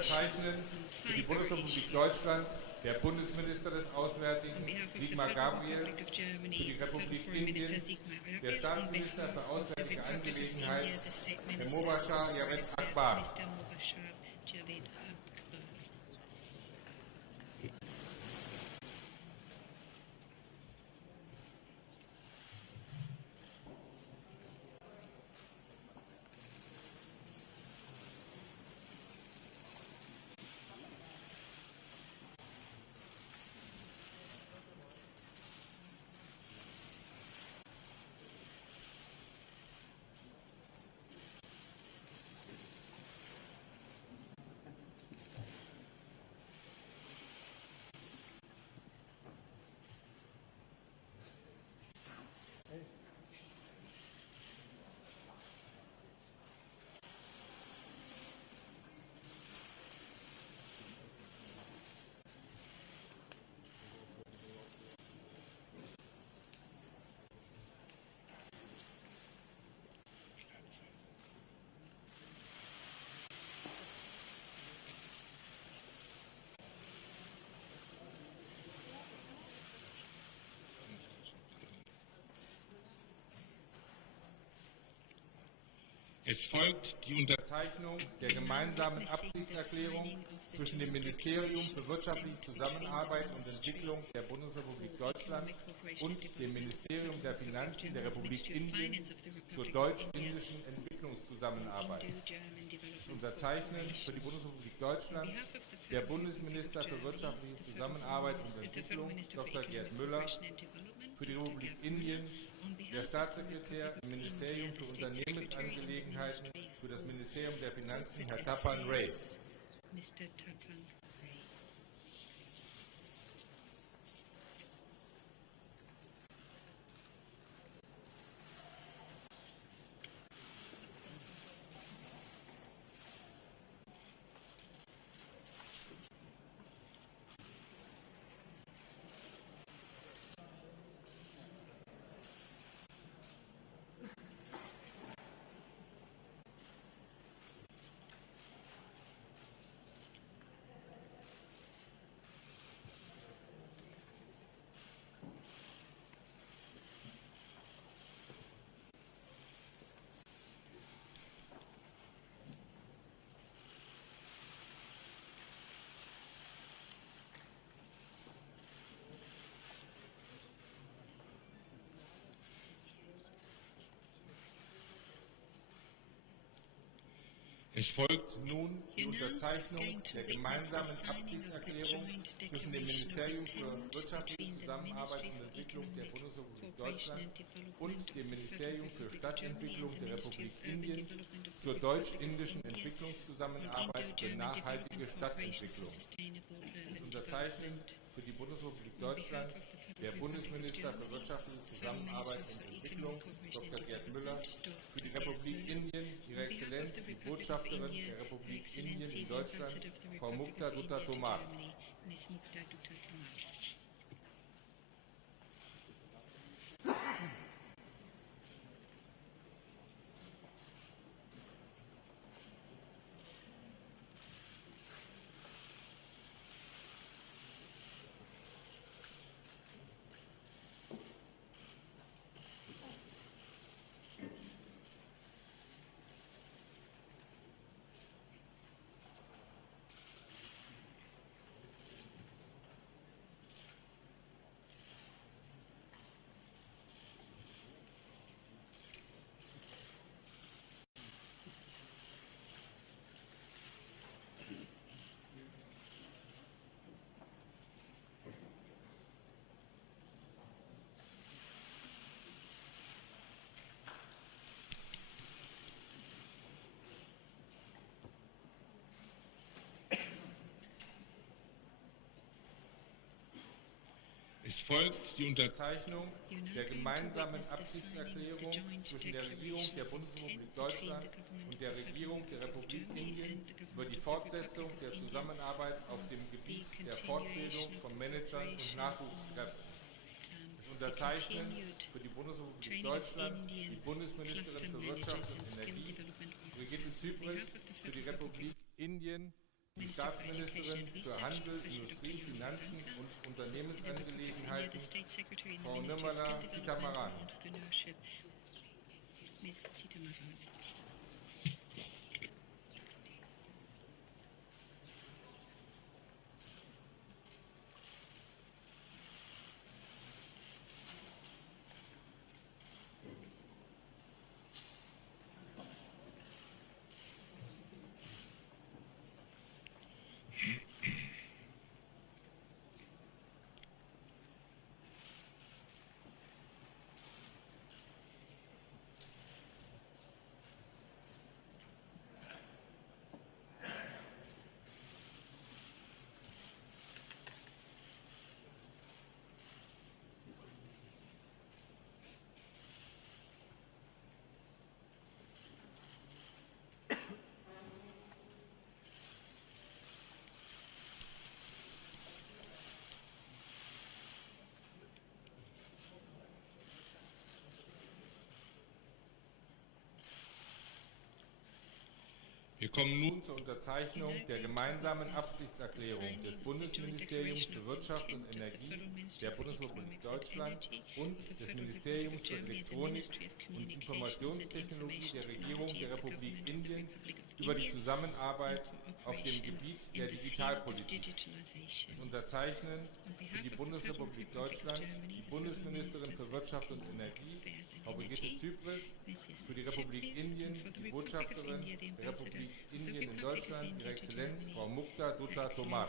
Unterzeichnen für die Bundesrepublik Deutschland der Bundesminister des Auswärtigen Sigmar Gabriel, für die Republik Indien der Staatsminister für Auswärtige Angelegenheiten Herr Mubashir Javed Akbar. Es folgt die Unterzeichnung der gemeinsamen Absichtserklärung zwischen dem Ministerium für wirtschaftliche Zusammenarbeit und Entwicklung der Bundesrepublik Deutschland und dem Ministerium der Finanzen der Republik Indien zur deutsch-indischen Entwicklungszusammenarbeit. Es unterzeichnen für die Bundesrepublik Deutschland der Bundesminister für wirtschaftliche Zusammenarbeit und Entwicklung Dr. Gerd Müller, für die Republik Indien der Staatssekretär im Ministerium für Unternehmensangelegenheiten für das Ministerium der Finanzen, Herr Tapan Ray. Es folgt nun die Unterzeichnung der gemeinsamen Absichtserklärung zwischen dem Ministerium für wirtschaftliche Zusammenarbeit und Entwicklung der Bundesrepublik Deutschland und dem Ministerium für Stadtentwicklung der Republik Indien zur deutsch-indischen Entwicklungszusammenarbeit für nachhaltige Stadtentwicklung. Es unterzeichnen für die Bundesrepublik Deutschland der Bundesminister für wirtschaftliche Zusammenarbeit und Entwicklung Dr. Gerd Müller, für die Republik Indien Ihre Exzellenz die Botschafterin der Republik Indien in Deutschland, Frau Mukta Dutta Tomar. Es folgt die Unterzeichnung der gemeinsamen Absichtserklärung zwischen der Regierung der Bundesrepublik Deutschland und der Regierung der Republik Indien über die Fortsetzung der Zusammenarbeit auf dem Gebiet der Fortbildung von Managern und Nachwuchskräften. Es unterzeichnen für die Bundesrepublik Deutschland die Bundesministerin für Wirtschaft und Energie, Brigitte Zypris, für die Republik Indien Die Staatsministerin für Handel, Industrie, Finanzen und Unternehmensangelegenheiten, Frau Nirmala Sitharaman. Wir kommen nun zur Unterzeichnung der gemeinsamen Absichtserklärung des Bundesministeriums für Wirtschaft und Energie der Bundesrepublik Deutschland und des Ministeriums für Elektronik und Informationstechnologie der Regierung der Republik Indien über die Zusammenarbeit auf dem Gebiet der Digitalpolitik. Es unterzeichnen für die Bundesrepublik Deutschland die Bundesministerin für Wirtschaft und Energie, Frau Brigitte Zypris, für die Republik Indien die Botschafterin der Republik Indien in Deutschland, Ihre Exzellenz, Frau Mukta Dutta Tomar.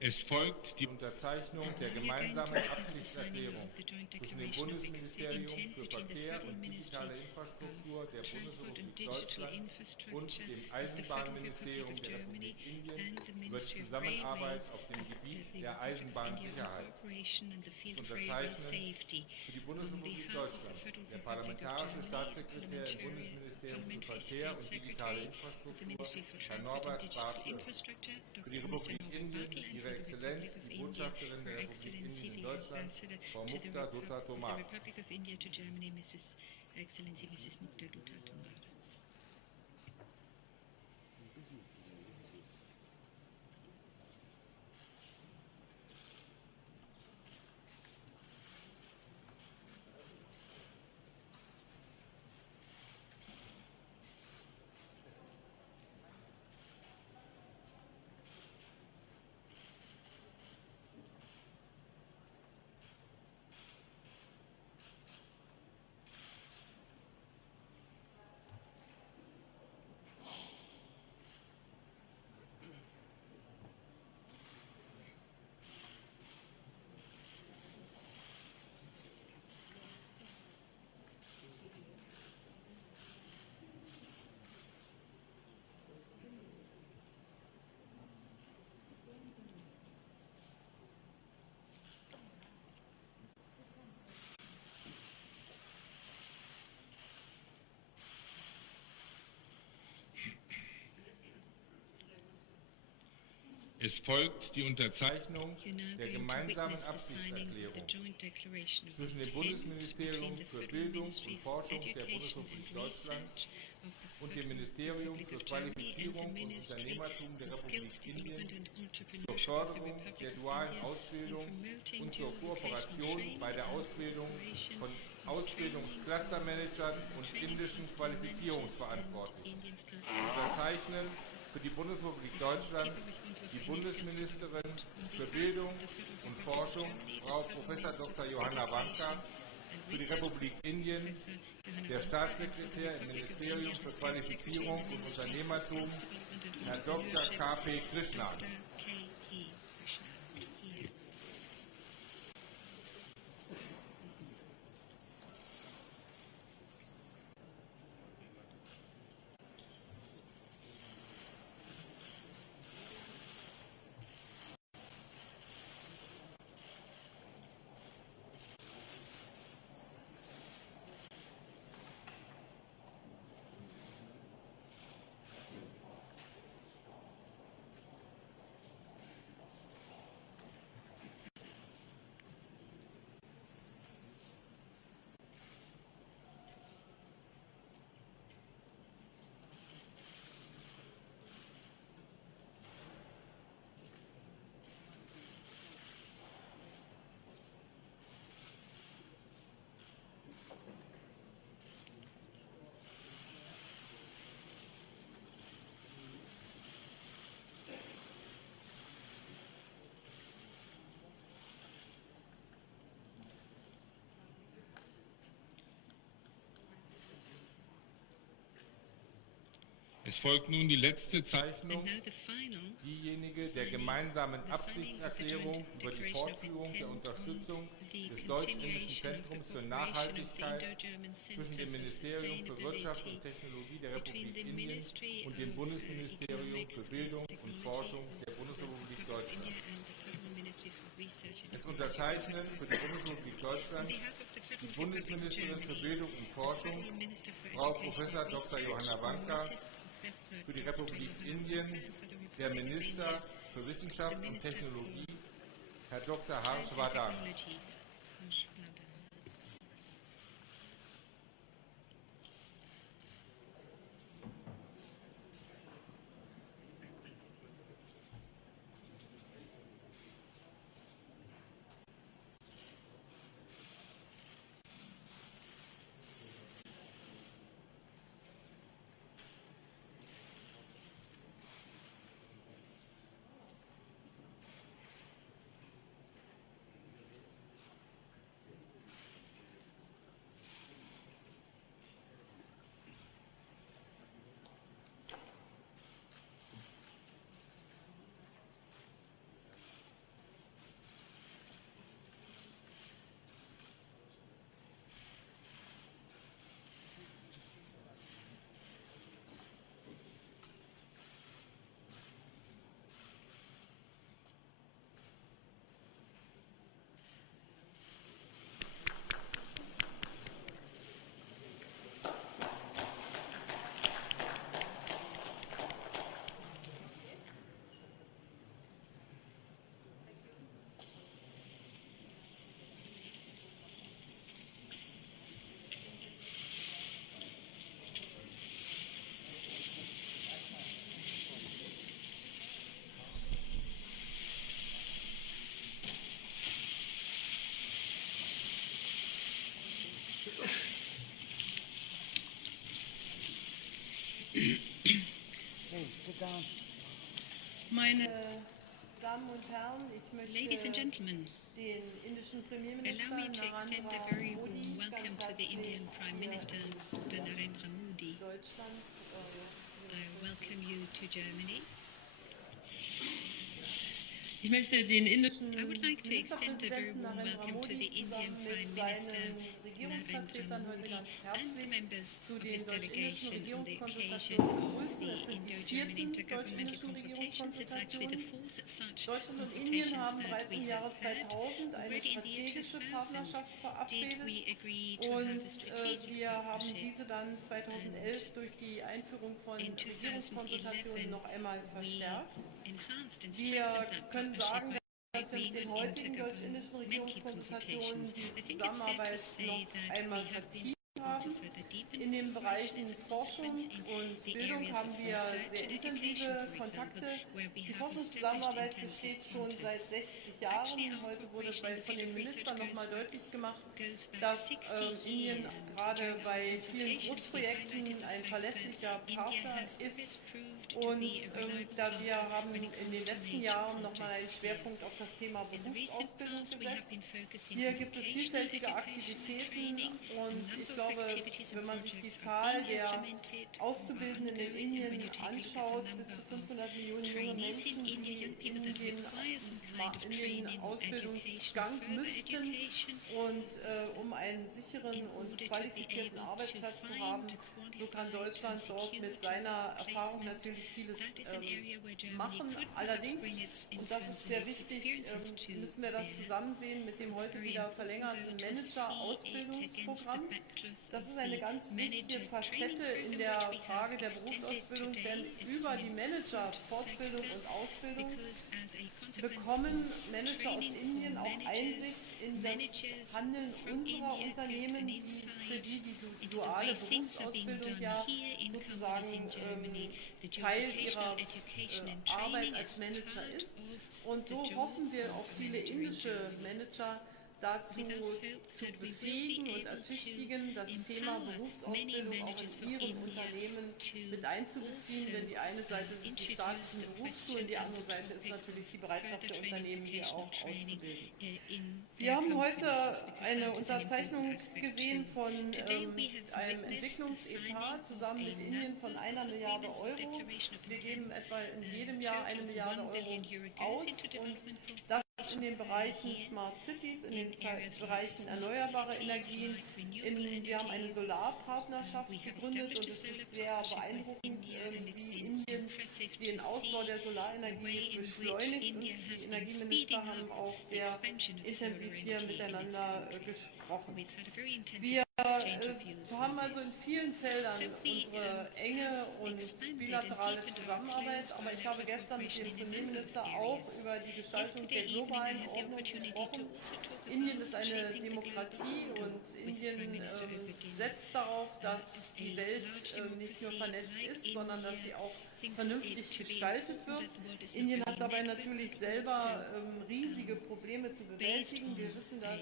Es folgt die Unterzeichnung der gemeinsamen Absichtserklärung zwischen dem Bundesministerium für Verkehr und digitale Infrastruktur der Bundesrepublik Deutschland und dem Eisenbahnministerium der Republik Indien über die Zusammenarbeit auf dem Gebiet der Eisenbahnsicherheit. Es unterzeichnen für die Bundesrepublik Deutschland der parlamentarische Staatssekretär im Bundesministerium für Verkehr und digitale Infrastruktur, Herr Norbert Bartke. Für die Republik Indien Ihre Exzellenz, die Botschafterin der Republik Indien in Deutschland, Frau Mukta Dutta Tomar. Es folgt die Unterzeichnung der gemeinsamen Absichtserklärung zwischen dem Bundesministerium für Bildung und Forschung der Bundesrepublik Deutschland und dem Ministerium für Qualifizierung und Unternehmertum der Republik Indien zur Förderung der dualen Ausbildung und zur Kooperation bei der Ausbildung von Ausbildungsclustermanagern und indischen Qualifizierungsverantwortlichen. Unterzeichnen für die Bundesrepublik Deutschland die Bundesministerin für Bildung und Forschung, Frau Prof. Dr. Johanna Wanka, für die Republik Indien der Staatssekretär im Ministerium für Qualifizierung und Unternehmertum, Herr Dr. K.P. Krishnan. Es folgt nun die letzte Zeichnung, diejenige der gemeinsamen Absichtserklärung über die Fortführung der Unterstützung des Deutsch-Indischen Zentrums für Nachhaltigkeit zwischen dem Ministerium für Wirtschaft und Technologie der Republik Indien und dem Bundesministerium für Bildung und Forschung der Bundesrepublik Deutschland. Es unterzeichnen für die Bundesrepublik Deutschland die Bundesministerin für Bildung und Forschung, Frau Prof. Dr. Johanna Wanka, für die Republik Indien der Minister für Wissenschaft und Technologie, Herr Dr. Harshvardhan. Meine Damen und Herren, ich möchte Ladies and gentlemen, den indischen Premierminister allow me to extend a very warm Modi welcome to the Indian Prime Minister, Dr. Narendra Modi. Deutschland. I welcome you to Germany. Ich möchte den indischen I would like to extend a very Ministerpräsidenten warm Narendra welcome to the Modi Indian zusammen Prime mit Minister, seinen Narendra Regierungsvertretern heute Modi, ganz and the herzlich members zu of den his deutsch-indischen delegation on the occasion Regierungskonsultationen of begrüßen. the Es sind die Indo-German vierten intergovernmental deutsch-indischen consultations. It's actually the Regierungskonsultationen. fourth such Deutschland und Indien consultations haben that bereits we im Jahre have had. 2000 eine Already in the year strategische 2000 Partnerschaft did verabredet we agree to have und a strategic wir haben partnership. diese dann 2011 durch die Einführung von In Regierungskonsultationen 2011, noch einmal we verstärkt. enhanced and Wir strengthened that können partnership sagen, by dass wir mit agreeing den on heutigen deutsch-indischen intergovernmental Regierungskonsultationen consultations. die I think it's fair to Zusammenarbeit say noch that we einmal have been vertieft haben. In den Bereichen Forschung und Bildung haben wir sehr intensive Kontakte. Die Forschungszusammenarbeit besteht schon seit 60 Jahren. Heute wurde von den Ministern nochmal deutlich gemacht, dass Indien gerade bei vielen Großprojekten ein verlässlicher Partner ist. Und da wir haben in den letzten Jahren nochmal einen Schwerpunkt auf das Thema Berufsausbildung gesetzt. Hier gibt es vielfältige Aktivitäten und ich glaube, wenn man sich die Zahl der Auszubildenden in Indien anschaut, bis zu 500 Millionen junge Menschen, die in den Ausbildungsgang müssten und um einen sicheren und qualifizierten Arbeitsplatz zu haben, so kann Deutschland dort mit seiner Erfahrung natürlich vieles machen. Allerdings, und das ist sehr wichtig, müssen wir das zusammen sehen mit dem heute wieder verlängerten Manager-Ausbildungsprogramm. Das ist eine ganz wichtige Facette in der Frage der Berufsausbildung, denn über die Manager-Fortbildung und Ausbildung bekommen Manager aus Indien auch Einsicht in das Handeln unserer Unternehmen, für die die duale Berufsausbildung ja sozusagen Teil ihrer Arbeit als Manager ist. Und so hoffen wir auf viele indische Manager dazu zu befähigen und ertüchtigen, das Thema Berufsausbildung auch in ihren Unternehmen mit einzubeziehen, denn die eine Seite sind die staatlichen Berufsschulen, die andere Seite ist natürlich die Bereitschaft der Unternehmen, hier auch auszubilden. Wir haben heute eine Unterzeichnung gesehen von einem Entwicklungsetat zusammen mit Indien von 1 Milliarde Euro. Wir geben etwa in jedem Jahr 1 Milliarde Euro aus und das in den Bereichen Smart Cities, in den Bereichen erneuerbare Energien. Wir haben eine Solarpartnerschaft gegründet und es ist sehr beeindruckend, wie Indien den Ausbau der Solarenergie beschleunigt und die Energieminister haben auch sehr intensiv hier miteinander gesprochen. Wir haben also in vielen Feldern unsere enge und bilaterale Zusammenarbeit, aber ich habe gestern mit dem Premierminister auch über die Gestaltung der globalen Ordnung gesprochen. Indien ist eine Demokratie und Indien setzt darauf, dass die Welt nicht nur vernetzt ist, sondern dass sie auch vernünftig gestaltet wird. Indien hat dabei natürlich selber riesige Probleme zu bewältigen. Wir wissen, dass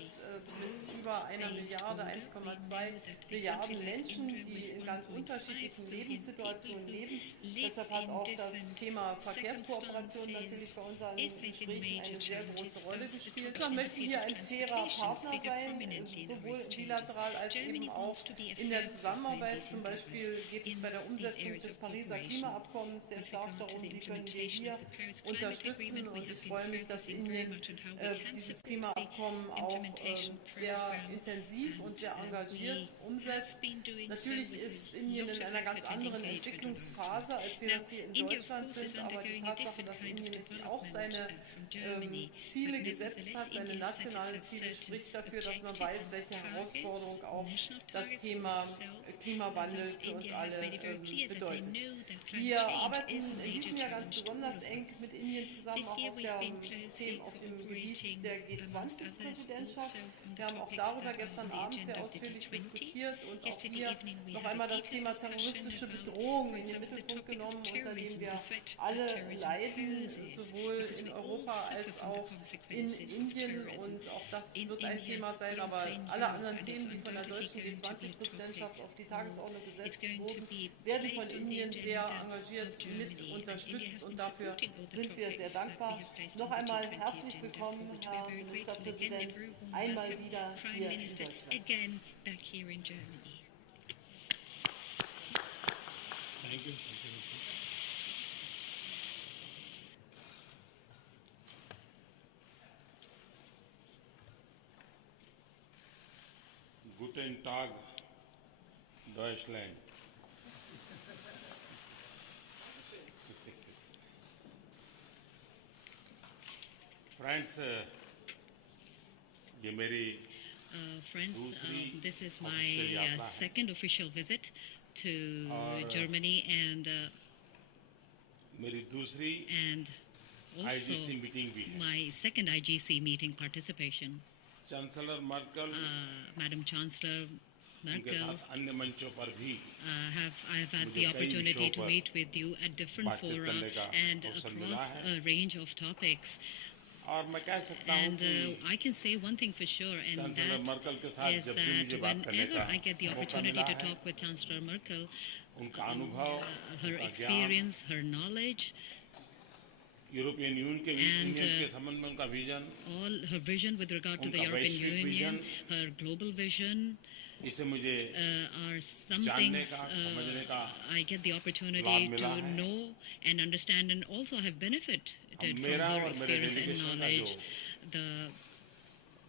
mit über 1 Milliarde, 1,2 Milliarden Menschen, die in ganz unterschiedlichen Lebenssituationen leben. Deshalb hat auch das Thema Verkehrskooperation natürlich bei unseren Gesprächen eine sehr große Rolle gespielt. Man möchte hier ein fairer Partner sein, sowohl bilateral als eben auch in der Zusammenarbeit. Zum Beispiel geht es bei der Umsetzung des Pariser Klimaabkommens sehr stark darum, wie können wir hier unterstützen und ich freue mich, dass Indien dieses Klimaabkommen auch sehr intensiv und sehr engagiert umsetzt. Natürlich ist Indien in einer ganz anderen Entwicklungsphase, als wir das hier in Deutschland sind, aber die Tatsache, dass Indien jetzt auch seine Ziele gesetzt hat, seine nationalen Ziele, spricht dafür, dass man weiß, welche Herausforderung auch das Thema Klimawandel für uns alle bedeutet. Wir arbeiten in diesem Jahr ganz besonders eng mit Indien zusammen, auch auf dem Gebiet der G20-Präsidentschaft. Wir haben auch darüber gestern Abend sehr ausführlich diskutiert und auch hier noch einmal das Thema terroristische Bedrohung in den Mittelpunkt genommen, unter dem wir alle leiden, sowohl in Europa als auch in Indien. Und auch das wird ein Thema sein, aber alle anderen Themen, die von der deutschen G20-Präsidentschaft auf die Tagesordnung gesetzt wurden, werden von Indien sehr engagiert mit unterstützt und dafür sind wir sehr dankbar. Noch einmal herzlich willkommen, Herr Ministerpräsident, einmal wieder hier in Deutschland. Thank you. Guten Tag, Deutschland. Friends, ये मेरी Friends, this is my second official visit to Germany and मेरी दूसरी also IGC meeting भी है. my second IGC meeting participation. Chancellor Merkel Madam Chancellor Merkel. साथ अन्य मंचों पर भी I have had मुझे the कई opportunity विषयों to पर meet with you at different बातचीत fora करने का and अवसर मिला across है a range of topics. और मैं कह सकता हूँ And कि I can say one thing for sure, and chancellor that Merkel के साथ is जब भी मुझे that बात करने whenever का I get the मौका opportunity मिला to है talk with Chancellor Merkel, उनका अनुभव her उनका ज्ञान experience, her knowledge, European and union के संबंध में उनका vision all her vision with regard to the उनका European वैश्विक Union, vision her global vision, इसे मुझे are some जानने things का समझने का I get the opportunity लाभ मिला to है know and understand, and also have benefited from मेरा her और मेरे experience and डेलीगेशन का knowledge. जो The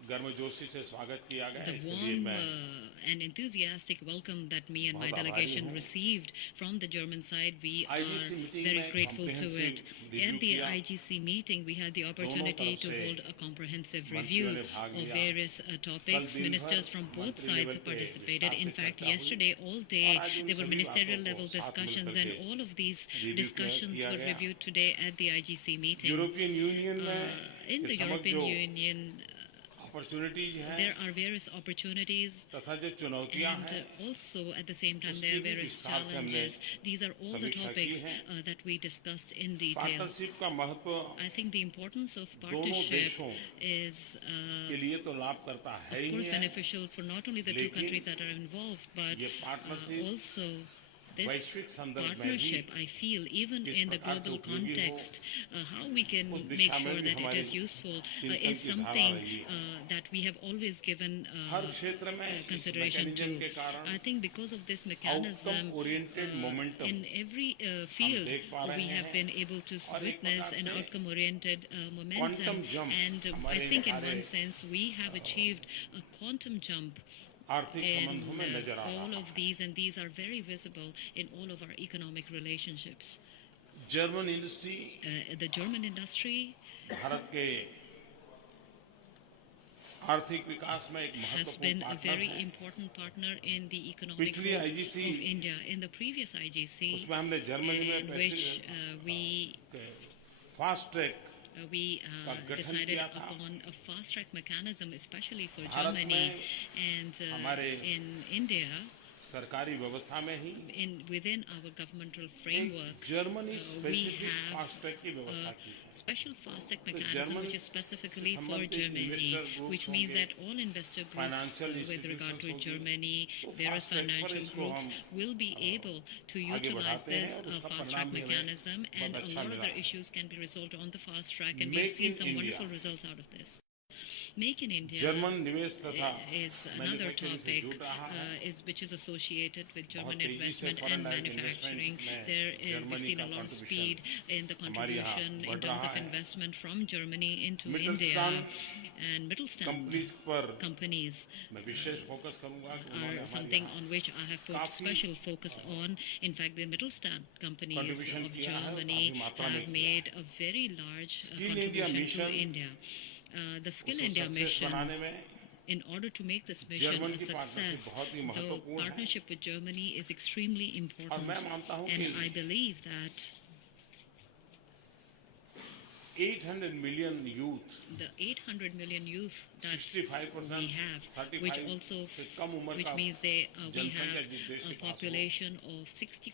गर्मजोशी से स्वागत किया गया the इसके लिए warm मैं and enthusiastic welcome that me and my बहुत आभारी delegation हूँ। received from the German side, we are IGC meeting very में grateful to comprehensive it. review At the किया। IGC meeting, we had the opportunity तरफ to से hold a comprehensive मंत्रियों review ने भाग of लिया। various topics. दिन भर Ministers from both मंत्री sides लेवल पे participated. विस्तार In से fact, चर्चा हुई। yesterday all day और आज उन there were सभी ministerial बातों को level साथ discussions, मिलकर and के all of these review discussions किया were गया। reviewed today at the IGC meeting. European union में In the के समक्ष European जो Union, अपॉर्चुनिटीज हैं there are various opportunities, तथा जो चुनौतियां and हैं also at the same time उसकी there are भी various विस्तार से हमने challenges. These are all the समीक्षा की topics है। that we discussed in detail. Partnership का महत्व I think the importance of दोनों partnership देशों is के लिए तो लाभ करता है of ही course है beneficial for not only the two लेकिन countries that are involved, but ये पार्टनरशिप also this वैश्विक संदर्भ में भी partnership, I feel, even किस in the प्रकार से global उपयोगी हो, context, how we can उस make दिशा में sure भी that it हमारी is useful चिंतन is की धारा something रही है। that we have always given हर क्षेत्र में इस consideration मैकेनिज्म to. के कारण I think because of this mechanism, outcome oriented momentum in every field, देख पा रहे we have हैं been able to और एक witness प्रकार an से outcome-oriented momentum, quantum jump and I हमारे think in सारे one sense we have achieved a quantum jump आर्थिक in संबंधों में नजर आ all रहा of these, and these are very visible in all of our economic relationships. German industry The German industry Bharat के आर्थिक विकास में एक has महत्वपूर्ण been a पार्टनर very है important partner in the economic पिछली growth IGC of India. In the previous IGC, उसमें हमने Germany in में which we fast track we का गठन decided किया था। upon a fast track mechanism, especially for Bharat Germany, में and हमारे in India, सरकारी व्यवस्था में ही within our governmental एक framework, Germany we specific have fast track की व्यवस्था a की special fast track तो mechanism German which is specifically से for संबंधित Germany, investor groups which means होंगे, that all investor groups financial with regard to institutions होंगी, Germany, तो various fast track पर financial इसको groups हम will be able to आगे utilize बढ़ाते हैं this और उसका fast track परिणाम भी हमें mechanism, and बहुत a अच्छा lot of मिला their है। issues can be resolved on the fast track, and we have Make seen in some India, wonderful results out of this. Make in India German निवेश तथा is another manufacturing से topic जुड़ रहा है which is associated with German तेजी से investment foreign and direct manufacturing. investment में There is, we've Germany seen का a lot of contribution speed in the हमारे यहाँ contribution in बढ़ terms रहा of है। investment from Germany into Mittelstand India, and Mittelstand companies पर companies मैं विशेष focus करूंगा कि उन्होंने are हमारे something यहाँ on which I have put काफी special focus on. In fact, the Mittelstand companies contribution of किया है और Germany काफी मात्रा में have किया made a very large Skill India contribution to mission India. The Skill उसको India सक्सेस mission, बनाने में in order to make this mission German a की पार्टनरशिप success, बहुत ही the महत्वपूर्ण है partnership with Germany is extremely और important. मैं मानता हूं And कि I believe that 800 million youth the 800 million youth that 65% we have, 35 which also, से कम उम्र which का means we जनसंख्या have जिस देश के a पास हो, population of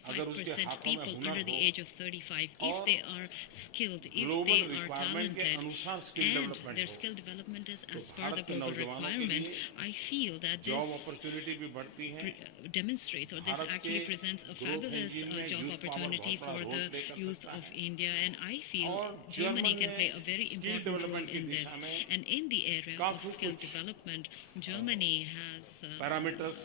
अगर उसके 65% हाथों में people हुनर under the हो age of 35, if और they are skilled, if global they are requirement के talented, अनुसार skill and development their हो, skill development is तो as per भारत the के global नौजवानों के requirement, लिए I feel that job this opportunity भी बढ़ती है demonstrates, or this Bharat actually के presents a growth fabulous engine में job youth power opportunity बहुत बड़ा for role the play कर youth सकता of है India, and I feel और Germany जर्मन can play में a very skill important role development की in this. दिशा में And in the area of काफी skill कुछ development, Germany has पैरामीटर्स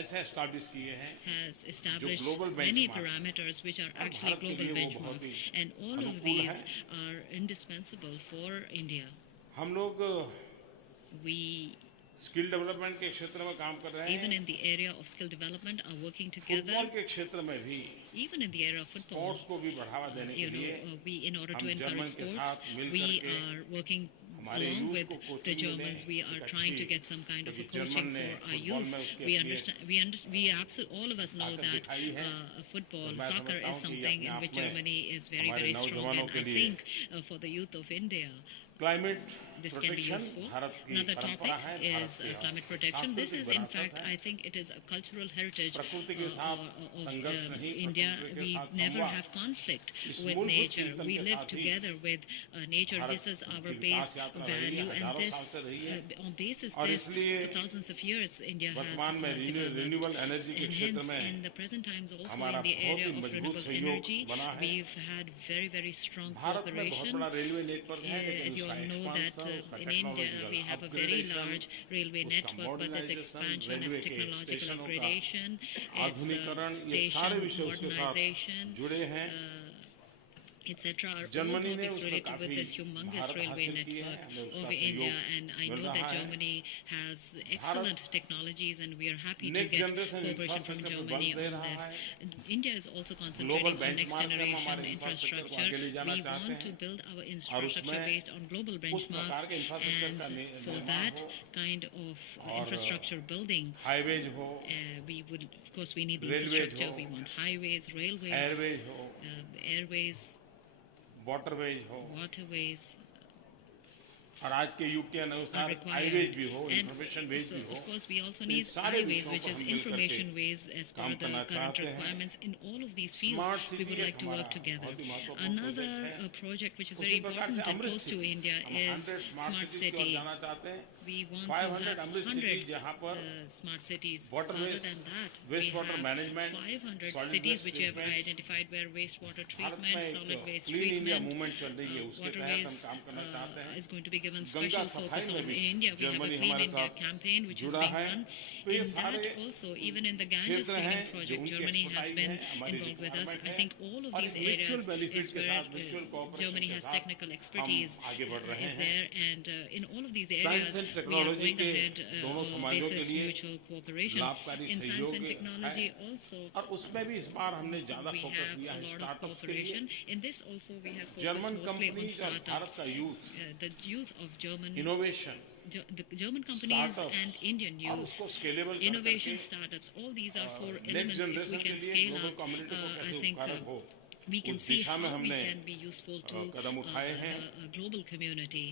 ऐसे एस्टैब्लिश किए हैं established global many benchmarks parameters which are और actually भारत के global लिए वो बहुत benchmarks, he and all of अनुकूल these है are indispensable for India. हम लोग We, स्किल डेवलपमेंट के क्षेत्र में काम कर रहे even हैं in the area of skill development, are working together. Football के क्षेत्र में भी Even in the area of football, sports को भी बढ़ावा देने के लिए we, in order to हम encourage जर्मन के sports, साथ मिल we करके are working हमारे along youth with को the कोचिंग मिले Germans. We are एक trying to अच्छी get some kind of a क्योंकि coaching जर्मन ने for our फुटबॉल youth. में उसकी We अपनी understand. We absolutely, all of us know ताकत that दिखाई है football, तो मैं soccer समझता is हूं कि something अपने in आप which में Germany is very, हमारे very strong. नौजवानों And के I लिए think for the youth of India, climate this can be protection useful. Bharat की Another परंपरा topic है, is climate protection. This is, in fact, I think it is a cultural heritage प्रकृति के साथ of संघर्ष नहीं, India. प्रकृति के We साथ never संवाद, have conflict इस with मूलभूत nature. चिंतन We के live साथ ही together with nature. Bharat This is our की base विकास यात्रा रही है, value, and हजारों साल this से रही है, on basis और this इसलिए for thousands of years India has वर्तमान में developed. रिन्यूएबल एनर्जी के And क्षेत्र hence, में in the present times, also हमारा in the बहुत area ही of मजबूत renewable सहयोग energy, बना है। we've had very, very strong Bharat में बहुत cooperation. बड़ा रेलवे नेटवर्क है, लेकिन As you उसका all know that expansion, उसका in India technological we have a very upgradation, large railway उसका network, but its modernization, expansion, railway its के technological स्टेशनों का upgradation, its आधुनिकीकरण, ये station सारे विषय उसके साथ modernization, जुड़े हैं। etc. are all जर्मनी ने topics उसमें related with काफी this humongous महारत railway हासिल की है, network हमें उसका of India, सहयोग and I mill know that रहा है। Germany has excellent technologies, and we are happy to Next get generation cooperation from infrastructure पे Germany बल दे on रहा this. है। India is also Global concentrating on next benchmark में हम generation हमारे infrastructure को infrastructure. आगे ले जाना We चाहते want to हैं, build our और infrastructure उसमें based on global उस प्रकार benchmarks, के infrastructure and का for निर्माण that हो, kind of और infrastructure building, हाईवेज हो, we would, of course, we need the Railways infrastructure. हो, We want highways, railways, Airways हो, airways, वाटरवेज हो, waterways, और आज के युग के are अनुसार required. हाईवेज भी हो, And इंफॉर्मेशन वेज so, भी हो, of course, we also in need सारे highways, विषयों which पर is हम मिल करके information ways as per काम the करना current चाहते हैं। requirements. In all of these fields, Smart we city would like to हमारा work together. बहुत ही महत्वपूर्ण Another प्रोजेक्ट है। project which is उसी very प्रकार से important and Amrut close to city, India हम is 100 smart सिटीज की ओर city. जाना चाहते हैं। We want to 500 have Amrit 100 cities जहाँ पर smart cities. waterways, Other than that, we wastewater have management, 500 solid cities waste which you have treatment. identified where wastewater Bharat treatment, में solid एक waste clean India treatment, movement चल रही है, उसके तहत हम waterways काम करना चाहते हैं। is going to be given Ganga special focus सफाई on. में भी In India, we have a Germany Clean हमारे India साथ campaign which is जुड़ा being है। run. तो ये In that सारे also, even in the Ganges क्षेत्र cleaning हैं जो project, उनकी Germany has expertise been है, हमारी involved with us. requirement I है, think all of और these एक mutual areas benefit is के where साथ, mutual cooperation Germany के has साथ technical expertise हम आगे बढ़ रहे is हैं। there, and in all of these Science areas and we are technology going के ahead दोनों समाजों के basis लिए mutual cooperation. लाभकारी In science सहयोग and है, technology also, और उसमें भी इस बार हमने ज्यादा we फोकस have दिया a है lot of स्टार्टअप्स के लिए। cooperation. In this also we have focused German mostly on companies और भारत startups. का youth The youth of German, innovation the German companies Startups. and Indian और youth, उसको scalable कर innovation करके startups, all these are four next elements. If we generation के can लिए scale global up, community को I कैसे think उपकारक हो, we can उस see दिशा में how we हमने can be useful to कदम उठाए हैं। the global community.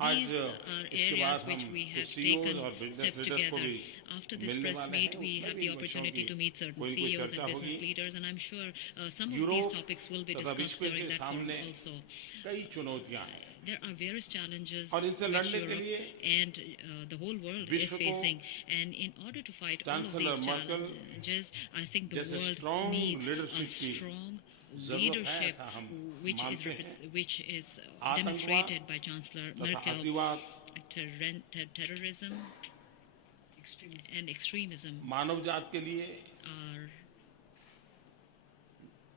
आज These are इसके areas बाद which हम we have कुछ CEOs taken और business steps leaders को together. भी After this मिलने press वाले meet, हैं, we उसमें have भी the इन विषयों opportunity की to meet certain कोई CEOs चर्चा and business होगी। leaders, and I'm sure some of Europe these topics will be तथा discussed विश्व during के that forum सामने also. कई चुनौतियां हैं, There are various challenges और इनसे which लड़ने के Europe लिए and the whole world is विश्व को facing, and in order to fight all of Chancellor these Merkel challenges, I think the जैसे world strong needs a leadership की strong जरूरत है, leadership ऐसा हम which is मानते हैं। which is आतंकवाद demonstrated by Chancellor तथा Merkel. अतिवाद, Terrorism and extremism मानव जात के लिए are,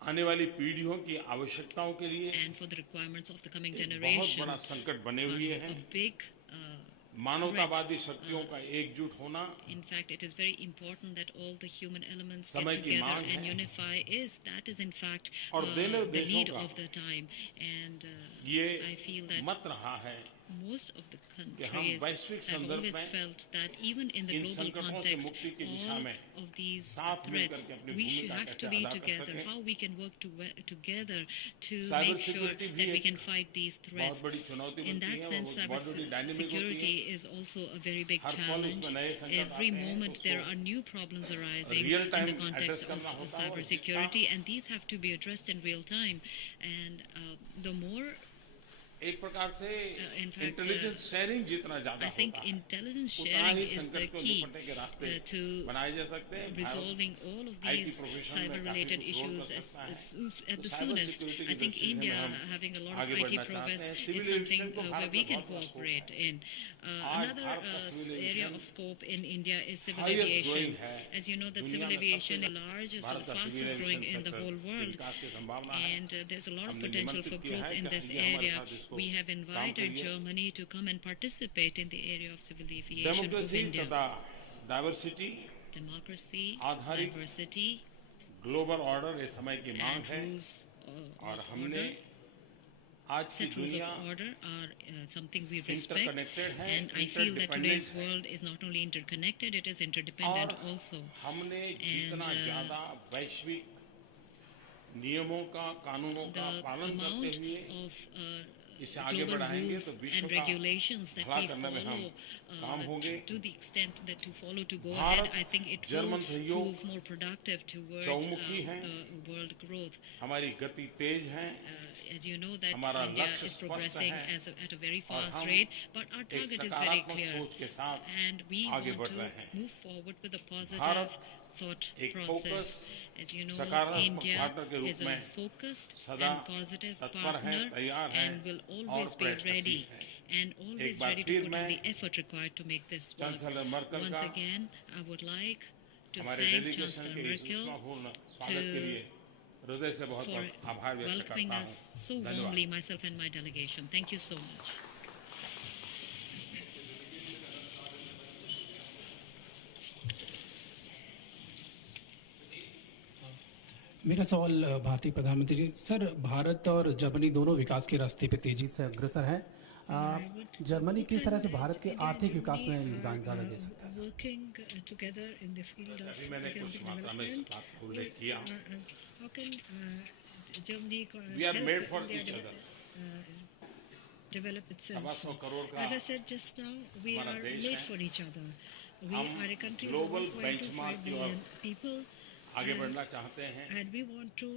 आने वाली पीढ़ियों की आवश्यकताओं के लिए and for the requirements of the coming एक बहुत generation, बड़ा संकट बने are हुए a हैं। big मानवतावादी शक्तियों का एकजुट होना In fact, it is very important that all the human elements get समय की together मांग and है। unify. That is in fact और देश the देशों need का of the time, and ये I feel that मत रहा है most of the कि हम countries वैश्विक have संदर्भ always में felt that even in the in global संकटों से context, मुक्ति की दिशा all में of these साथ मिल threats, करके अपनी we should भूमिका have to कैसे be अदा कर together, सकें। how we can work together to Cyber make sure security भी that we एक can fight these बहुत threats. बड़ी चुनौती In बनती that है, sense, वो बहुत बड़ी डायनेमिक होती security है। is also a very big हर पल challenge. उसमें नए संकट Every आते हैं, moment there उसको are new problems arising real in time the context address of करना होता है, और cybersecurity, and these have to be addressed in real time. And the more एक प्रकार से in fact, इंटेलिजेंस शेयरिंग जितना ज्यादा I think होता है, intelligence उतना sharing ही is the संकट को key निपटने के रास्ते to बनाए जा सकते हैं। resolving all of IT these profession में cyber-related काफी कुछ रोल issues कर सकता है। at the तो cyber soonest. security की I think दृष्टि से India हम having a lot आगे of IT बढ़ना चाहते progress हैं। is Civil something aviation को where भारत we में can बहुत बड़ा scope cooperate in. आज Another भारत का civil area aviation of scope in India is civil highest aviation. growing है। As you know, that दुनिया civil में aviation सबसे is the largest Bharat or the का civil fastest growing aviation in the sector whole की world. विकास की संभावना है। And there's a lot of हमने potential निमंत्रित for किया growth है in कि this आइए हमारे area. साथ इसको We have काम invited करिए। Germany to come and participate in the area of civil aviation of democracy India. तथा डाइवर्सिटी, Democracy, आधारित diversity, ग्लोबल ऑर्डर ये समय की मांग and है, rules और of हमने order. आज की Set rules दुनिया of order are something we respect, interconnected है, and I feel that interdependent today's है। world is not only interconnected, it is interdependent और also. हमने जितना And, ज्यादा वैश्विक नियमों का, कानूनों का The पालन करते amount हुए of इससे आगे global बढ़ाएंगे तो rules विश्व and का regulations that भला we करने में हम काम follow होंगे। to the extent that to follow to go Bharat ahead, I think it will German सहयोग prove more productive towards चौमुखी है। the world growth. हमारी गति तेज है, As you know that हमारा India लक्ष्य is स्पष्ट progressing है at a very और fast हम rate, but our एक target is very सकारात्मक clear, सोच के साथ and we आगे want बढ़ to रहे हैं। move forward with a positive Bharat thought एक process. Focus As you know, सकारात्मक India पार्टनर के रूप is a में focused सदा and positive तत्पर है, partner तैयार है and will और always be प्रयत्नशील ready है। and always एक बार ready to फिर put in मैं the effort required to make this work. Chancellor Merkel Once का again, I would like to हमारे thank डेलीगेशन Chancellor के इस Merkel उष्मापूर्ण स्वागत के लिए हृदय से बहुत for बहुत आभार व्यक्त welcoming करता us हूँ। so धन्यवाद। warmly, myself and my delegation. Thank you so much. मेरा सवाल भारतीय प्रधानमंत्री जी सर, भारत और जर्मनी दोनों विकास के रास्ते पे तेजी से अग्रसर हैं। जर्मनी किस तरह से भारत के आर्थिक विकास में योगदान ज़्यादा दे सकता है? Working together in the field of अभी मैंने कुछ economic मात्रा में इस development, बात को उल्लेख किया। how can Germany We are help made for India each other. develop itself? 125 crore का As I said just now, we हमारा are देश made है। for each other. We हम are a country of global 1.25 benchmark की billion ओर people, आगे बढ़ना चाहते हैं। and we want to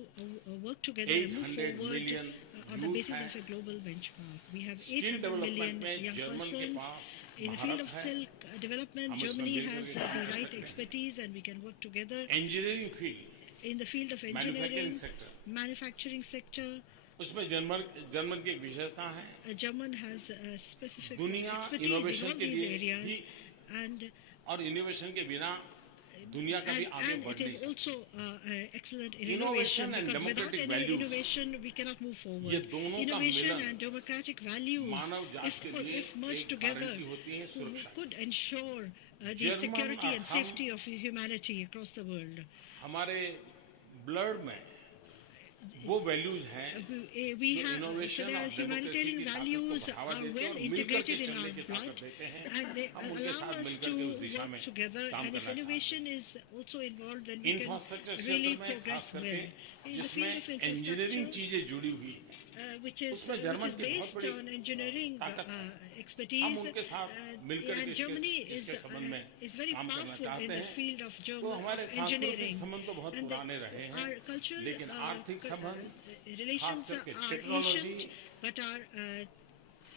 work together and move 800 forward million on the youth basis हैं। of a global benchmark. We have Skill 800 development million में young German के persons. Pass In the field of Bharat है। skill development, हम इसमें Germany मिलकर has के काम the कर right सकते हैं। expertise, and we can work together. Engineering field, In the field of manufacturing engineering, sector, manufacturing sector, उसमें जर्मन की एक विशेषता है। German has specific दुनिया expertise in इनोवेशन all के these लिए areas, ही and और इनोवेशन के बिना दुनिया कभी आगे and बढ़ it नहीं is सकती। also excellent in Innovation innovation, and because without democratic any values, innovation we cannot move ये forward. दोनों का Innovation Milan and democratic values, मानव जात के लिए if merged एक together, गारंटी होती है सुरक्षा। could ensure the German security और and हम- safety of humanity across the world. हमारे ब्लड में वो वैल्यूज हैं We जो have innovation so और the humanitarian democracy की ताकत को values बढ़ावा are देते हैं well और मिलकर integrated के in चलने our की ताकत blood, देते हैं। and they हम उनके allow साथ us मिलकर to के उस दिशा work में together. काम And if करना innovation is also involved, then we can infrastructure really क्षेत्र में progress खास well. करके In the जिसमें field of इंजीनियरिंग infrastructure, चीजें जुड़ी हुई which is उसमें जर्मन की बहुत based बड़ी on engineering ताकत है। expertise, हम उनके साथ मिलकर के and Germany इसके संबंध में is very काम करना powerful चाहते in the हैं। field of तो German हमारे of सांस्कृतिक engineering. संबंध तो बहुत And पुराने रहे हैं, our cultural लेकिन आर्थिक संबंध relations खास करके are technology ancient, but our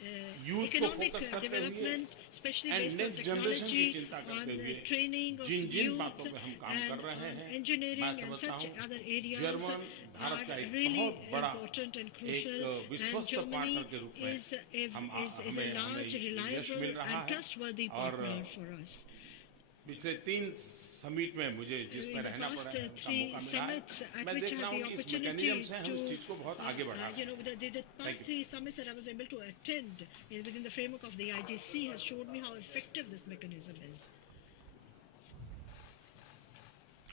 youth को economic फोकस करते हुए development, especially and based on next generation की technology, चिंता on करते हुए training of Jin Jin youth, बातों पे हम काम कर and रहे on हैं, engineering मैं and समझता such हूँ other areas जर्मन भारत का are एक really बहुत बड़ा important and एक crucial. And विश्वस्त Germany पार्टनर के रूप में is a हमें large, यश reliable, मिल रहा and है trustworthy और partner for us. पिछले 3 समिट में मुझे जिसमें In the रहना past पड़ा है उनका 3 मौका मिला summits है, at मैं which देख I रहा had हूँ the कि इस opportunity मैकेनिज्म से हम to, इस चीज को बहुत आगे बढ़ा रहे हैं। the past 3 summits that I was able to attend within the framework of the IGC has showed me how effective this mechanism is.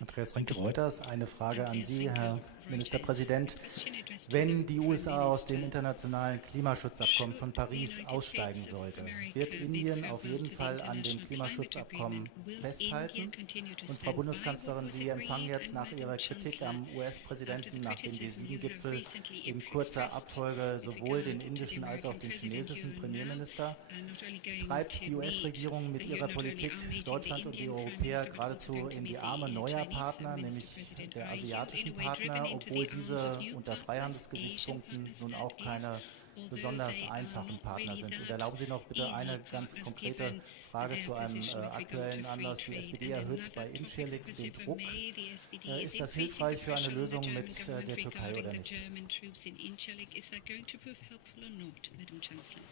Andreas Rinke Reuters, eine Frage an Andreas Sie, Rinke, Herr Reuters. Ministerpräsident. Question addressed to Wenn you, die Prime USA aus dem Minister. internationalen Klimaschutzabkommen von Should the Paris United aussteigen States of sollte, America wird bid Indien auf farewell jeden to the Fall an dem international Klimaschutzabkommen climate agreement? Will festhalten? India continue to Und Frau stand by Bundeskanzlerin, what was Sie empfangen agreed? jetzt And nach Madam Ihrer Kritik Chancellor, am after the US-Präsidenten nach dem criticism you have G7-Gipfel recently in kurzer expressed Abfolge with sowohl den regard to the indischen als auch American den president, chinesischen you are Premierminister, now not only going treibt to die US-Regierung mit meet, ihrer not only Politik are meeting Deutschland the und die Indian Prime Europäer Minister, but also geradezu going to in die meet Arme the neuer Chinese Partner, Minister nämlich President. der Are you in asiatischen a way driven Partner, into obwohl the arms diese of new unter partners, Freihandelsgesichtspunkten Asian nun auch partners, keine although besonders they are einfachen not Partner really sind? Und that erlauben Sie noch bitte easy eine ganz partners konkrete given Frage their zu einem position with regard to aktuellen free Anlass. Die trade. SPD And erhöht another bei topic, Incirlik because den if I Druck. may, the SPD is Ist das increasing the hilfreich für eine pressure on the Lösung German mit government der Türkei regarding oder the nicht? German troops in Incirlik. Is that going to prove helpful or not, Madam Chancellor?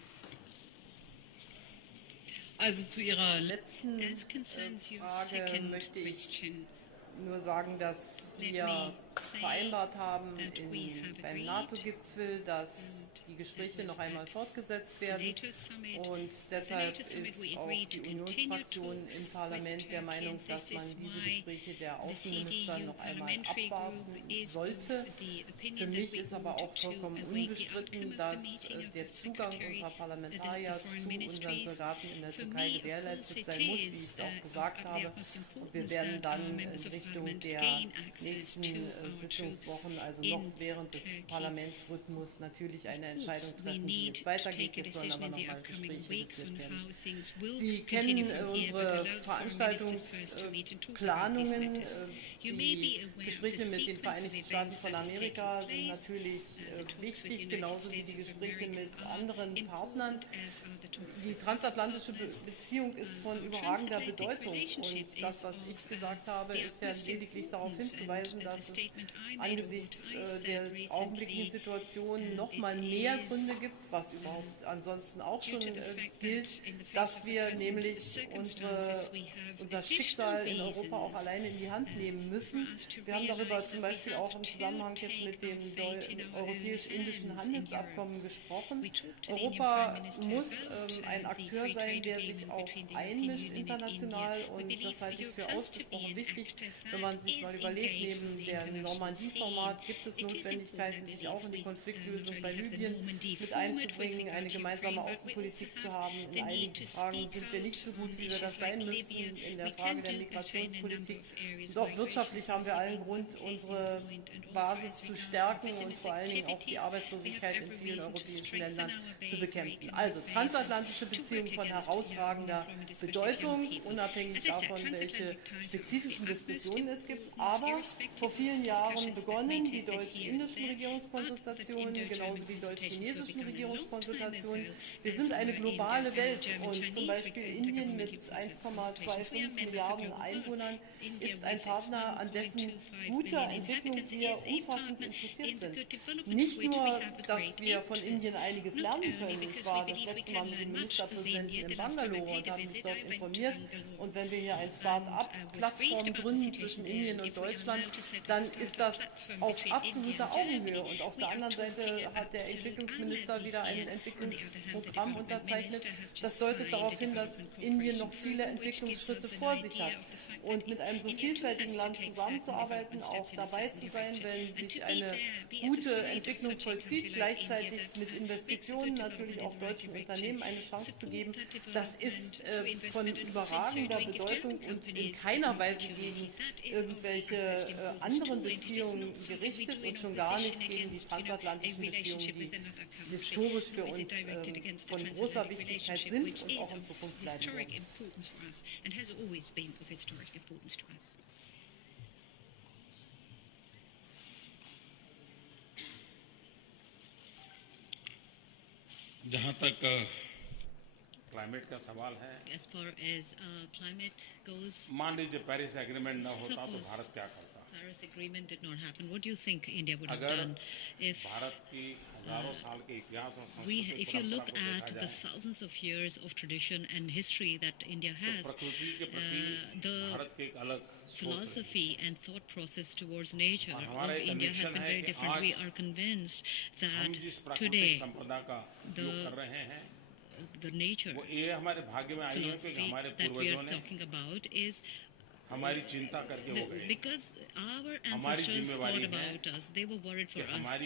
Also zu Ihrer letzten As concerns your Frage second möchte ich question, nur sagen, dass Let wir me say vereinbart haben that we have beim agreed NATO-Gipfel, dass die Gespräche that was noch einmal at fortgesetzt the werden. NATO summit, Und at the deshalb NATO summit ist we auch agreed die to continue Unionsfraktion talks im Parlament with der Turkey, Meinung, and dass this man is diese why Gespräche der the Außenminister CDU noch einmal parliamentary abwarten group is sollte. of the Für opinion that mich we ist aber ought auch to vollkommen await the outcome unbestritten, of dass the meeting of der the Zugang Secretary unserer of Parlamentarier the zu Foreign unseren Ministries. Soldaten in der For Türkei me, of gewährleistet course, sein it muss, wie ich is es auch gesagt of the habe. utmost Und wir importance werden that our dann members in of Richtung Parliament der gain access nächsten to Sitzungswochen, also noch während des Parlamentsrhythmus, natürlich eine Entscheidung treffen, wie es weitergeht. Es sollen aber nochmal Gespräche geführt werden. Sie kennen unsere Veranstaltungsplanungen. Die Gespräche mit den Vereinigten Staaten von Amerika sind natürlich wichtig, genauso wie die Gespräche mit anderen Partnern. Die transatlantische Beziehung ist von überragender Bedeutung und das, was ich gesagt habe, ist ja lediglich darauf hinzuweisen, dass es angesichts der augenblicklichen Situation noch mal mehr Gründe gibt, was überhaupt ansonsten auch schon gilt, dass wir nämlich unser Schicksal in Europa auch alleine in die Hand nehmen müssen. Wir haben darüber zum Beispiel auch im Zusammenhang jetzt mit dem europäisch-indischen Handelsabkommen gesprochen. Europa muss ein Akteur sein, der sich auch einmischt international und das halte ich für ausgesprochen wichtig. Wenn man sich mal überlegt, neben dem Normandie-Format gibt es Notwendigkeiten, sich auch in die Konfliktlösung bei Libyen mit einzubringen, eine gemeinsame Außenpolitik zu haben. In einigen Fragen sind wir nicht so gut, wie wir das sein müssten, in der Frage der Migrationspolitik. Doch wirtschaftlich haben wir allen Grund, unsere Basis zu stärken und vor allen Dingen auch die Arbeitslosigkeit in vielen europäischen Ländern zu bekämpfen. Also transatlantische Beziehungen von herausragender Bedeutung, unabhängig davon, welche spezifischen Diskussionen es gibt. Aber vor vielen Jahren begonnen die deutsch-indischen Regierungskonsultationen, genauso die deutsch-chinesischen Regierungskonsultationen. Wir sind eine globale Welt und zum Beispiel Indien mit 1,25 Milliarden Einwohnern ist ein Partner, an dessen guter Entwicklung wir umfassend interessiert sind. Nicht nur, dass wir von Indien einiges lernen können. Ich war das letzte Mal mit dem Ministerpräsidenten in Bangalore und habe mich dort informiert. Und wenn wir hier eine Start-up-Plattform gründen zwischen Indien und Deutschland, dann ist das auf absoluter Augenhöhe. Und auf der anderen Seite hat der Entwicklungsminister wieder ein Entwicklungsprogramm unterzeichnet. Das deutet darauf hin, dass Indien noch viele Entwicklungsschritte vor sich hat. Und mit einem so vielfältigen Land zusammenzuarbeiten, auch dabei zu sein, wenn sich eine gute Entwicklung vollzieht, gleichzeitig mit Investitionen natürlich auch deutschen Unternehmen eine Chance zu geben, das ist von überragender Bedeutung und in keiner Weise gegen irgendwelche anderen Beziehungen gerichtet und schon gar nicht gegen die transatlantischen Beziehungen, die historisch für uns von großer Wichtigkeit sind und auch in Zukunft bleiben werden. जहाँ तक climate का सवाल है, As far as climate goes, मान लीजिए Paris agreement न होता तो suppose भारत क्या करता? Paris Agreement did not happen, what do you think India would have अगर done if भारत की हजारों साल के इतिहास और सांस्कृतिक if you परंपरा look को देखा at the जाए, thousands of years of tradition and history that India तो has, प्रकृति के प्रति the भारत की एक अलग सोच रही है। philosophy and thought process towards nature और of हमारा एक India has conviction been है very कि different. We आज are convinced हम that जिस प्राकृतिक today संपदा का उपयोग कर रहे हैं, the nature वो ये हमारे भाग्य में आई है कि philosophy हमारे that we पूर्वजों are ने talking about is हमारी चिंता करके वो गए। because our ancestors thought about us, they were worried for us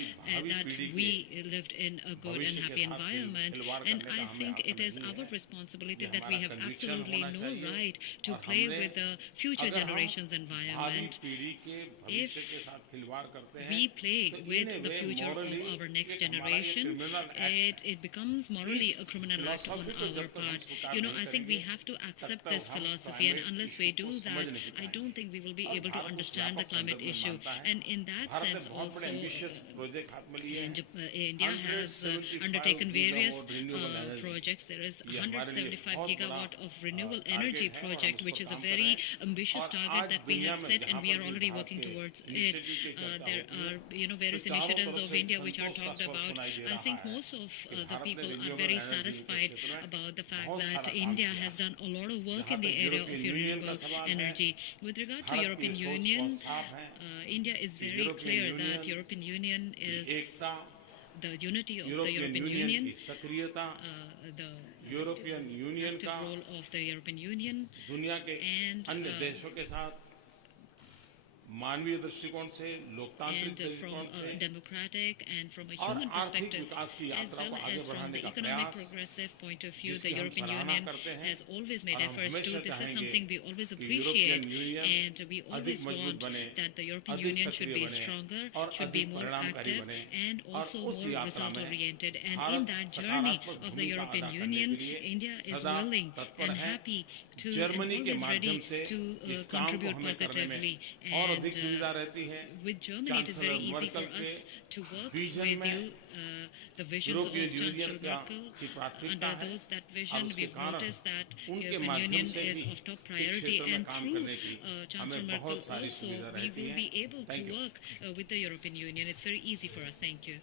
that we lived in a good and happy environment, and I think it is our responsibility that we have absolutely no right to play with the future generations' environment. If we play with the future of our next generation, it becomes morally a criminal act on our part. You know, I think we have to accept this philosophy, and unless we do that, I don't think we will be able to understand the climate issue. And in that sense also, India has undertaken various projects. There is 175 gigawatt of renewable energy project, which is a very ambitious target that we have set, and we are already working towards it. There are, various initiatives of India which are talked about. I think most of the people are very satisfied about the fact that India has done a lot of work in the area of renewable energy. With regard to European Union, India is very clear that European Union is the unity of the European Union, the active role of the European Union, दुनिया के and अन्य देशों के साथ मानवीय दृष्टिकोण से, लोकतांत्रिक and from दृष्टिकोण से a democratic and from a और human आर्थिक perspective, विकास की as यात्रा well को आगे as from बढ़ाने the का economic प्रयास progressive point of view, the जिसकी हम European सराहना Union करते हैं has always made और हम efforts to. हमेशा This is चाहेंगे something we always कि appreciate, European union and we अधिक always मजबूत want बने, that the European अधिक Union should सक्रिय be बने stronger, और should be अधिक more परिणामकारी active, बने and और also उस more यात्रा result में oriented. And in Bharat that journey सकारात्मक of the भूमिका European अदा करने Union, के लिए India is सदा willing तत्पर and है। happy to and जर्मनी के always माध्यम ready से to इस काम को contribute हमें करने में positively. और And अधिक सुविधा रहती है। with Germany, it is very chancellor easy for Merkel us के to work विजन with में you. The visions of European Chancellor union Merkel, की प्राथमिकता under है those that और vision, उसके we've कारण noticed that उनके European माध्यम Union से is भी of top इस priority, क्षेत्र में and काम through करने की Chancellor हमें Merkel बहुत सारी also, सुविधा we रहती will है। be able to Thank you. work with the European Union. It's very easy for us. Thank you.